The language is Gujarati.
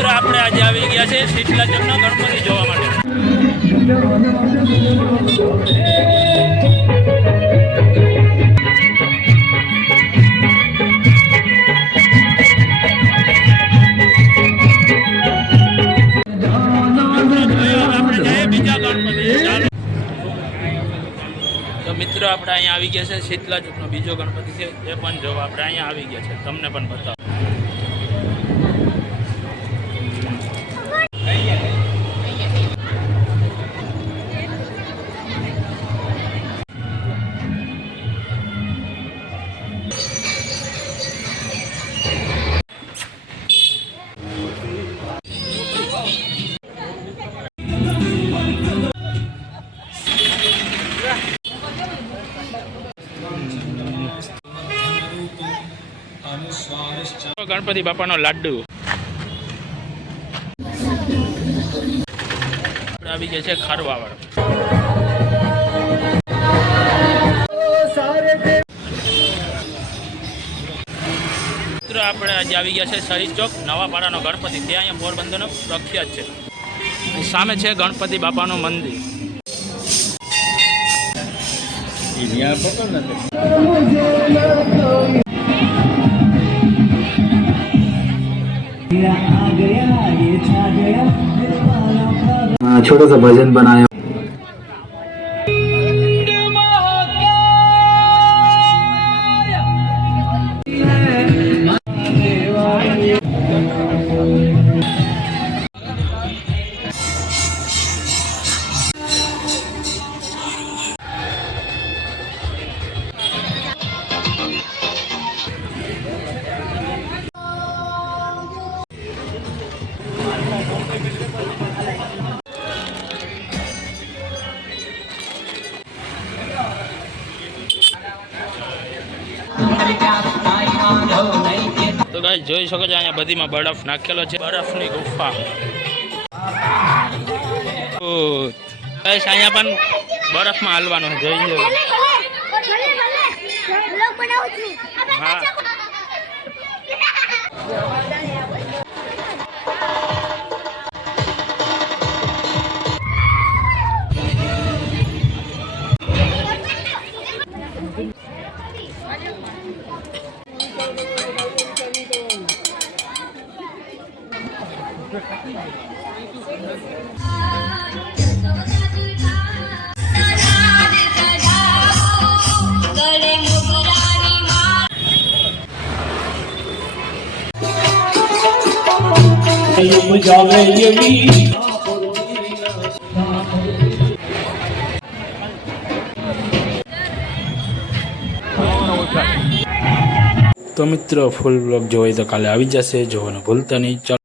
મિત્રો આપણે આજે આવી ગયા છે શીતલા ચોકના ગણપતિ જોવા માટે। તો મિત્રો આપણે અહીંયા આવી ગયા છે શીતલા ચોકનો બીજો ગણપતિ છે એ પણ જોવા આપણે અહીંયા આવી ગયા છે, તમને પણ બતાવો। गणपति बापा नो लाडू આવી ગયા છે ખારવાવાળા। મિત્રો આપણે આજે આવી ગયા છે શહીદ ચોક નવાપાડાનો ગણપતિ, તે અહીંયા પોરબંદરનો પ્રખ્યાત છે। સામે છે ગણપતિ બાપાનું મંદિર। छोटा सा भजन बनाया। તો ગાઈસ જોઈ શકો છો અહીંયા બધીમાં બરફ નાખેલો છે, બરફની ગુફા। ગાઈસ અહીંયા પણ બરફમાં હાલવાનું છે, જોઈ લો। હા તો મિત્રો ફૂલ બ્લોગ જોઈ તો કાલે આવી જશે, જોવાનું ભૂલતા નહીં।